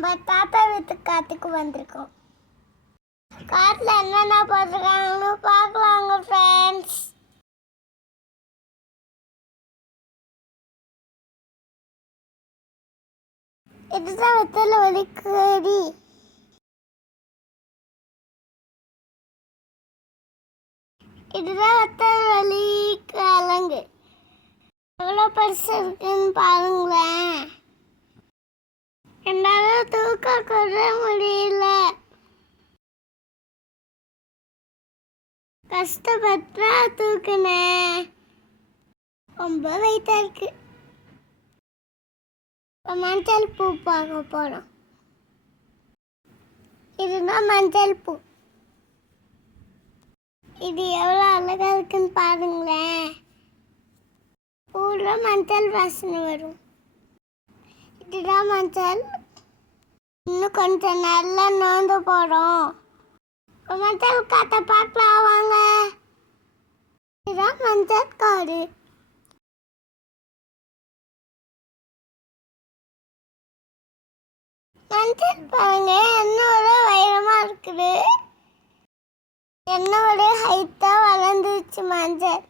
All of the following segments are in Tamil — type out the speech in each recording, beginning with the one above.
நம்ம தாத்தா வீட்டு காட்டுக்கு வந்திருக்கோம். காட்டில் என்னென்ன போட்டிருக்காங்கன்னு பார்க்கலாங்க ஃப்ரெண்ட்ஸ். இதுதான் வெத்தலை வலிக்கறி. இதுதான் வெத்தலை வலி கிழங்கு. எவ்வளோ பெருசு இருக்குன்னு பாருங்களேன். என்னால் தூக்க கூட முடியல. கஷ்டப்பட்டா தூக்குனேன். ரொம்ப வெயிட்டா இருக்கு. மஞ்சள் பூ பார்க்க போறோம். இதுதான் மஞ்சள் பூ. இது எவ்வளோ அழகா இருக்குன்னு பாருங்களேன். பூல மஞ்சள் வாசனை வரும். இதுதான் மஞ்சள். இன்னும் கொஞ்சம் நல்லா நோந்து போறோம். மஞ்சள் காட்டை பார்க்கலாம் வாங்க. இதுதான் மஞ்சள் காடு. மஞ்சள் பாருங்க, என்னோட வைரமா இருக்குது. என்னோட ஹைட்டா வளர்ந்துருச்சு மஞ்சள்.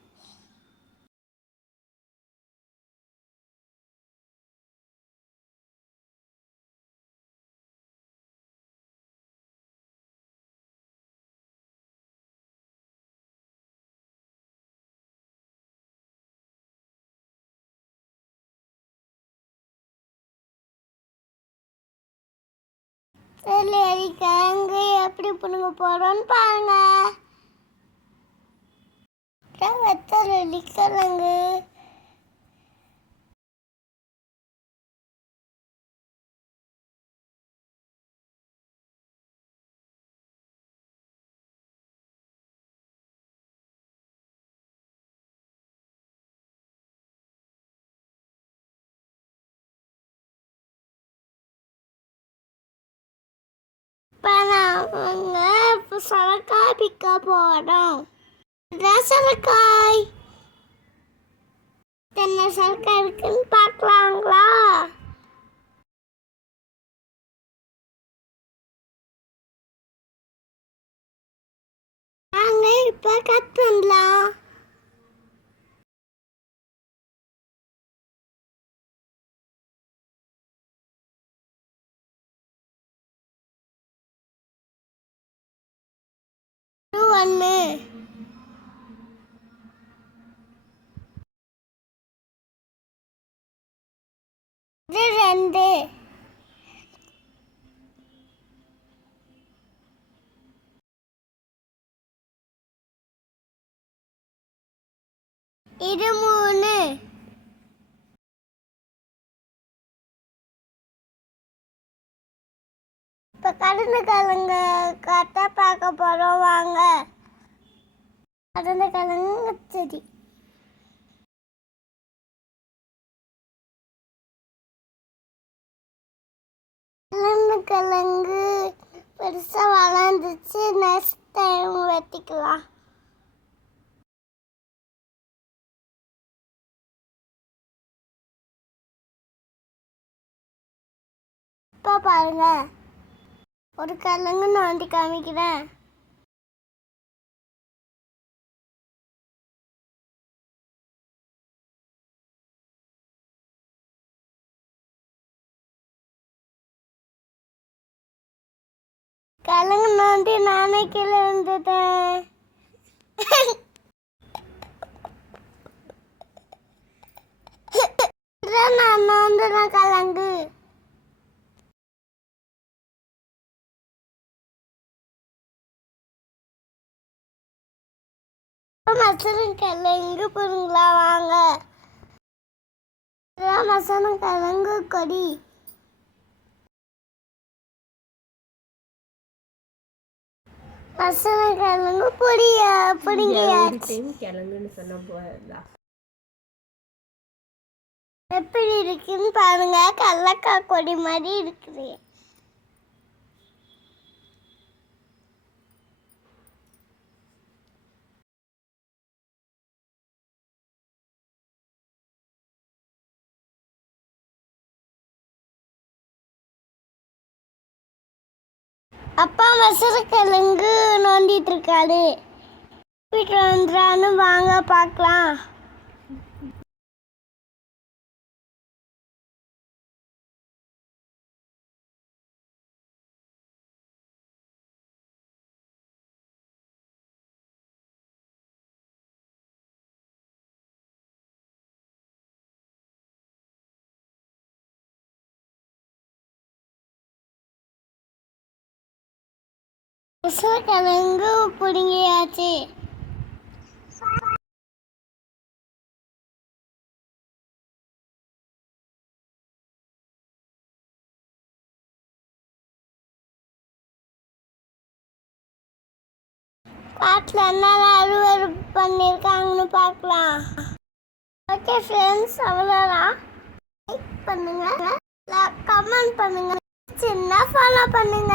சரி, கிழங்கு எப்படி பிடுங்க போறோம்னு பாருங்க. வெத்தலை கிழங்கு. இப்போ சரக்காய் பிக்க போறோம். சரக்காய் என்ன சரக்காய் இருக்குன்னு பார்க்கலாங்களா? நாங்க இப்ப கட் பண்ணலாம். ஒன்று, இது ரெண்டு, இது மூணு, இப்போ கடந்த கிழங்க கட்ட பார்க்க போறோம் வாங்க. கடந்த கிழங்கு செடி. கிழங்கு பெருசா வளர்ந்துச்சு. Next time வெட்டிக்கலாம். இப்போ பாருங்க, ஒரு கிழங்கு நோண்டி காமிக்கிறேன். கிழங்கு நோண்டி நானே கீழே விழுந்துட்டேன். நான் நோண்டுறேன் கிழங்கு. மசனம் கிழங்கு போடுங்களா வாங்க. மசனம் கிழங்கு கொடி. மசனம் கிழங்கு பொடியா பிடிங்கியாச்சு. கிழங்குன்னு சொன்ன போதா எப்படி இருக்குன்னு பாருங்க. கடலக்காய் கொடி மாதிரி இருக்குது. அப்பா மசரக்கிழங்கு நோண்டிட்டு இருக்காரு. வீட்டில் வந்துறான்னு வாங்க பார்க்கலாம். மசரக்கிழங்கு பிடுங்கியாச்சு. காட்டில் என்னென்ன அறுவடை பண்ணியிருக்காங்கன்னு பார்க்கலாம். ஓகே ஃப்ரெண்ட்ஸ், அவ்வளோதான். லைக் பண்ணுங்க, கமெண்ட் பண்ணுங்க, சின்ன ஃபாலோ பண்ணுங்க.